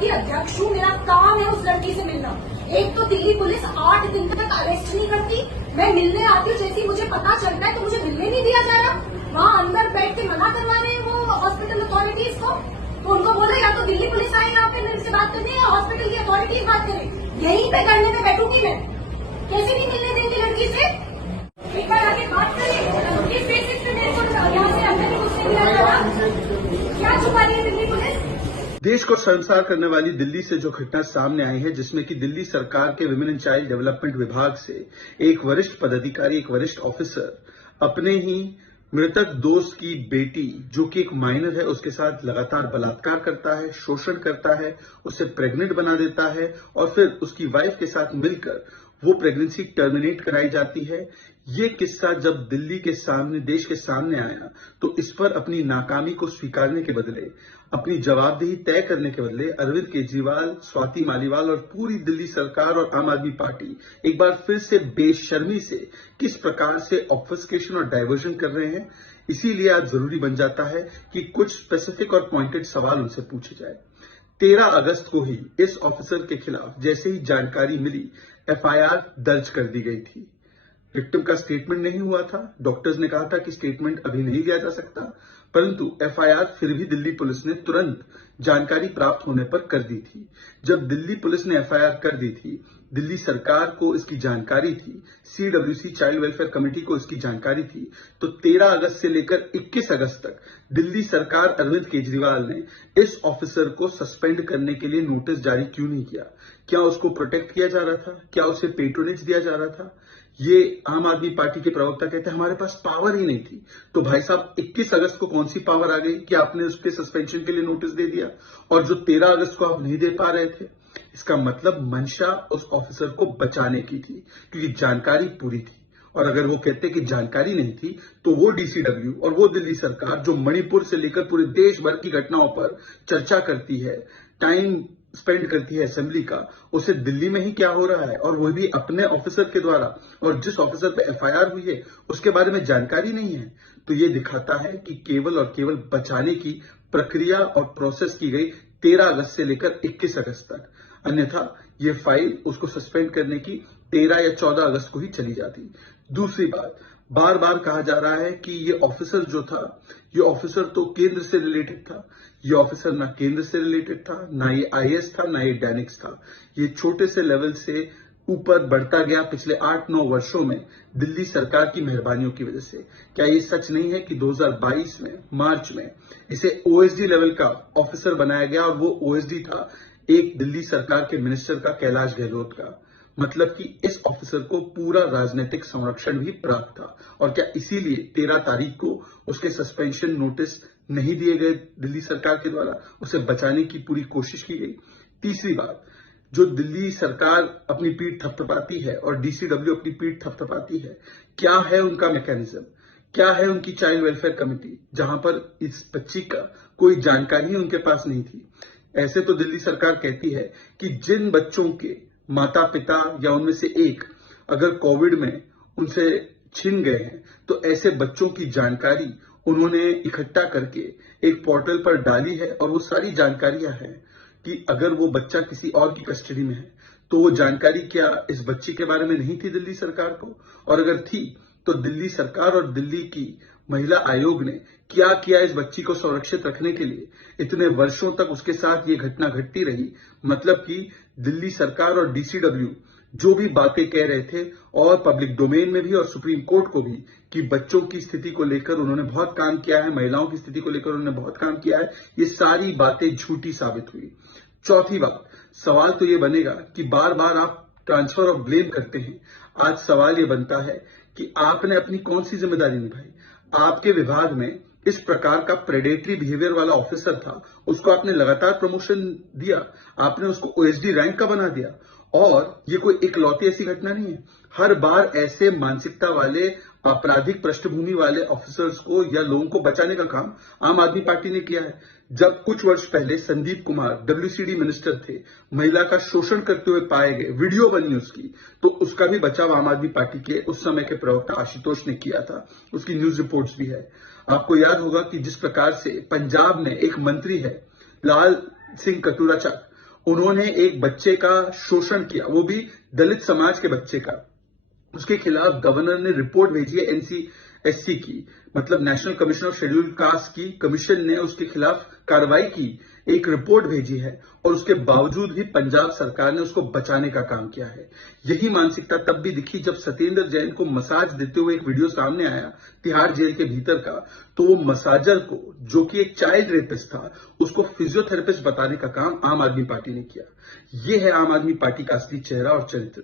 की अध्यक्ष हूँ, मेरा काम है उस लड़की से मिलना। एक तो दिल्ली पुलिस 8 दिन तक अरेस्ट नहीं करती, मैं मिलने आती हूँ, जैसे ही मुझे पता चलता है तो मुझे मिलने नहीं दिया जा रहा। वहाँ अंदर बैठ के मना करवा रहे हैं वो हॉस्पिटल अथॉरिटीज को। तो उनको बोला या तो दिल्ली पुलिस आए यहाँ पे मेरे से बात करने या हॉस्पिटल की अथॉरिटीज बात करें। यहीं पे करने में बैठूंगी मैं, कैसे नहीं मिलने देंगे लड़की से। एक बार आके बात करें, किस बेसिस पे मेरे को यहाँ से अंदर ही घुसने दिया जा रहा, क्या छुपा रही है दिल्ली पुलिस। देश को शर्मसार करने वाली दिल्ली से जो घटना सामने आई है, जिसमें कि दिल्ली सरकार के विमेन एंड चाइल्ड डेवलपमेंट विभाग से एक वरिष्ठ पदाधिकारी, एक वरिष्ठ ऑफिसर अपने ही मृतक दोस्त की बेटी, जो कि एक माइनर है, उसके साथ लगातार बलात्कार करता है, शोषण करता है, उसे प्रेग्नेंट बना देता है और फिर उसकी वाइफ के साथ मिलकर वो प्रेगनेंसी टर्मिनेट कराई जाती है। ये किस्सा जब दिल्ली के सामने, देश के सामने आया, तो इस पर अपनी नाकामी को स्वीकारने के बदले, अपनी जवाबदेही तय करने के बदले अरविंद केजरीवाल, स्वाति मालीवाल और पूरी दिल्ली सरकार और आम आदमी पार्टी एक बार फिर से बेशर्मी से किस प्रकार से ऑब्फस्केशन और डाइवर्जन कर रहे हैं। इसीलिए आज जरूरी बन जाता है कि कुछ स्पेसिफिक और पॉइंटेड सवाल उनसे पूछे जाए। 13 अगस्त को ही इस ऑफिसर के खिलाफ जैसे ही जानकारी मिली, एफआईआर दर्ज कर दी गई थी। विक्टिम का स्टेटमेंट नहीं हुआ था, डॉक्टर्स ने कहा था कि स्टेटमेंट अभी नहीं लिया जा सकता, परंतु एफआईआर फिर भी दिल्ली पुलिस ने तुरंत जानकारी प्राप्त होने पर कर दी थी। जब दिल्ली पुलिस ने एफआईआर कर दी थी, दिल्ली सरकार को इसकी जानकारी थी, सीडब्ल्यूसी चाइल्ड वेलफेयर कमेटी को इसकी जानकारी थी, तो 13 अगस्त से लेकर 21 अगस्त तक दिल्ली सरकार अरविंद केजरीवाल ने इस ऑफिसर को सस्पेंड करने के लिए नोटिस जारी क्यों नहीं किया? क्या उसको प्रोटेक्ट किया जा रहा था? क्या उसे पेट्रोनेज दिया जा रहा था? ये आम आदमी पार्टी के प्रवक्ता कहते हैं हमारे पास पावर ही नहीं थी। तो भाई साहब, 21 अगस्त को कौन सी पावर आ गई कि आपने उसके सस्पेंशन के लिए नोटिस दे दिया और जो 13 अगस्त को आप नहीं दे पा रहे थे? इसका मतलब मंशा उस ऑफिसर को बचाने की थी, क्योंकि जानकारी पूरी थी। और अगर वो कहते कि जानकारी नहीं थी, तो वो डीसीडब्ल्यू और वो दिल्ली सरकार जो मणिपुर से लेकर पूरे देश भर की घटनाओं पर चर्चा करती है, टाइम स्पेंड करती है असेंबली का, उसे दिल्ली में ही क्या हो रहा है और वो भी अपने ऑफिसर के द्वारा, और जिस ऑफिसर पे एफआईआर हुई है उसके बारे में जानकारी नहीं है, तो ये दिखाता है कि केवल और केवल बचाने की प्रक्रिया और प्रोसेस की गई 13 अगस्त से लेकर 21 अगस्त तक। अन्यथा ये फाइल उसको सस्पेंड करने की 13 या 14 अगस्त को ही चली जाती। दूसरी बात, बार बार कहा जा रहा है कि ये ऑफिसर जो था, ये ऑफिसर तो केंद्र से रिलेटेड था। ये ऑफिसर ना केंद्र से रिलेटेड था, ना ये आईएएस था, ना ये डैनिक्स था। ये छोटे से लेवल से ऊपर बढ़ता गया पिछले 8-9 वर्षों में दिल्ली सरकार की मेहरबानियों की वजह से। क्या ये सच नहीं है कि 2022 में मार्च में इसे ओएसडी लेवल का ऑफिसर बनाया गया और वो ओएसडी था एक दिल्ली सरकार के मिनिस्टर का, कैलाश गहलोत का। मतलब कि इस ऑफिसर को पूरा राजनीतिक संरक्षण भी प्राप्त था। और क्या इसीलिए 13 तारीख को उसके सस्पेंशन नोटिस नहीं दिए गए दिल्ली सरकार के द्वारा? उसे बचाने की पूरी कोशिश की गई। तीसरी बात, जो दिल्ली सरकार अपनी पीठ थपथपाती है और डीसीडब्ल्यू अपनी पीठ थपथपाती है, क्या है उनका मैकेनिज्म? क्या है उनकी चाइल्ड वेलफेयर कमेटी, जहां पर इस बच्ची का कोई जानकारी उनके पास नहीं थी? ऐसे तो दिल्ली सरकार कहती है कि जिन बच्चों के माता पिता या उनमें से एक अगर कोविड में उनसे छिन गए हैं, तो ऐसे बच्चों की जानकारी उन्होंने इकट्ठा करके एक पोर्टल पर डाली है और वो सारी जानकारियां हैं कि अगर वो बच्चा किसी और की कस्टडी में है, तो वो जानकारी क्या इस बच्ची के बारे में नहीं थी दिल्ली सरकार को? और अगर थी, तो दिल्ली सरकार और दिल्ली की महिला आयोग ने क्या किया इस बच्ची को सुरक्षित रखने के लिए? इतने वर्षों तक उसके साथ ये घटना घटती रही। मतलब कि दिल्ली सरकार और डीसीडब्ल्यू जो भी बातें कह रहे थे, और पब्लिक डोमेन में भी और सुप्रीम कोर्ट को भी, कि बच्चों की स्थिति को लेकर उन्होंने बहुत काम किया है, महिलाओं की स्थिति को लेकर उन्होंने बहुत काम किया है, ये सारी बातें झूठी साबित हुई। चौथी बात, सवाल तो ये बनेगा कि बार बार आप ट्रांसफर ऑफ ब्लेम करते हैं। आज सवाल ये बनता है कि आपने अपनी कौन सी जिम्मेदारी निभाई? आपके विभाग में इस प्रकार का प्रेडेटरी बिहेवियर वाला ऑफिसर था, उसको आपने लगातार प्रमोशन दिया, आपने उसको ओएसडी रैंक का बना दिया। और ये कोई इकलौती ऐसी घटना नहीं है। हर बार ऐसे मानसिकता वाले, आपराधिक पृष्ठभूमि वाले ऑफिसर्स को या लोगों को बचाने का काम आम आदमी पार्टी ने किया है। जब कुछ वर्ष पहले संदीप कुमार डब्ल्यूसीडी मिनिस्टर थे, महिला का शोषण करते हुए पाए गए, वीडियो बनी उसकी, तो उसका भी बचाव आम आदमी पार्टी के उस समय के प्रवक्ता आशुतोष ने किया था। उसकी न्यूज रिपोर्ट्स भी है। आपको याद होगा कि जिस प्रकार से पंजाब में एक मंत्री है लाल सिंह कटूराचक, उन्होंने एक बच्चे का शोषण किया, वो भी दलित समाज के बच्चे का। उसके खिलाफ गवर्नर ने रिपोर्ट भेजी है एनसीएससी की, मतलब national commission of scheduled caste की। कमीशन ने उसके खिलाफ कार्रवाई की, एक रिपोर्ट भेजी है, और उसके बावजूद भी पंजाब सरकार ने उसको बचाने का काम किया है। यही मानसिकता तब भी दिखी जब सत्येंद्र जैन को मसाज देते हुए एक वीडियो सामने आया तिहाड़ जेल के भीतर का। तो वो मसाजर को, जो कि एक चाइल्ड रेपिस्ट था, उसको फिजियोथेरेपिस्ट बताने का काम आम आदमी पार्टी ने किया। ये है आम आदमी पार्टी का असली चेहरा और चरित्र।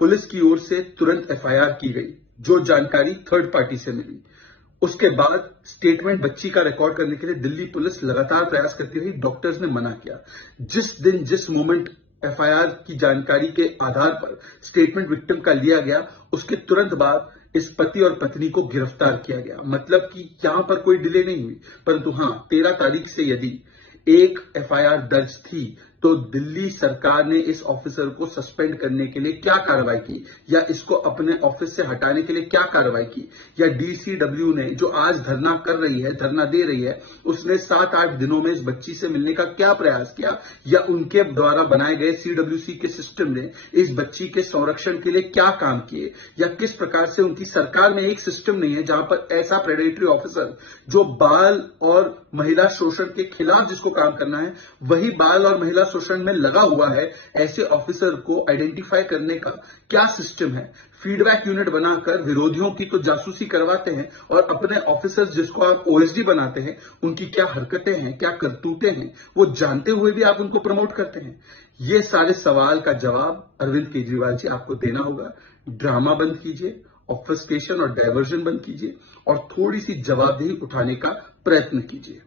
पुलिस की ओर से तुरंत एफआईआर की गई, जो जानकारी थर्ड पार्टी से मिली। उसके बाद स्टेटमेंट बच्ची का रिकॉर्ड करने के लिए दिल्ली पुलिस लगातार प्रयास करती रही। डॉक्टर्स ने मना किया। जिस मोमेंट एफआईआर की जानकारी के आधार पर स्टेटमेंट विक्टिम का लिया गया, उसके तुरंत बाद इस पति और पत्नी को गिरफ्तार किया गया। मतलब कि यहां पर कोई डिले नहीं हुई। परंतु हां, 13 तारीख से यदि एक एफआईआर दर्ज थी, तो दिल्ली सरकार ने इस ऑफिसर को सस्पेंड करने के लिए क्या कार्रवाई की, या इसको अपने ऑफिस से हटाने के लिए क्या कार्रवाई की, या डीसीडब्ल्यू ने, जो आज धरना कर रही है, धरना दे रही है, उसने 7-8 दिनों में इस बच्ची से मिलने का क्या प्रयास किया, या उनके द्वारा बनाए गए सीडब्ल्यूसी के सिस्टम ने इस बच्ची के संरक्षण के लिए क्या काम किए, या किस प्रकार से उनकी सरकार में एक सिस्टम नहीं है जहां पर ऐसा प्रेडेटरी ऑफिसर जो बाल और महिला शोषण के खिलाफ जिसको काम करना है, वही बाल और महिला शोषण में लगा हुआ है, ऐसे ऑफिसर को आइडेंटिफाई करने का क्या सिस्टम है। फीडबैक यूनिट बनाकर विरोधियों की तो जासूसी करवाते हैं, और अपने ऑफिसर्स जिसको आप ओएसडी बनाते हैं, उनकी क्या हरकतें हैं, क्या करतूतें हैं, वो जानते हुए भी आप उनको प्रमोट करते हैं। ये सारे सवाल का जवाब अरविंद केजरीवाल जी आपको देना होगा। ड्रामा बंद कीजिए, ऑब्फस्केशन और डायवर्जन बंद कीजिए, और थोड़ी सी जवाबदेही उठाने का प्रयत्न कीजिए।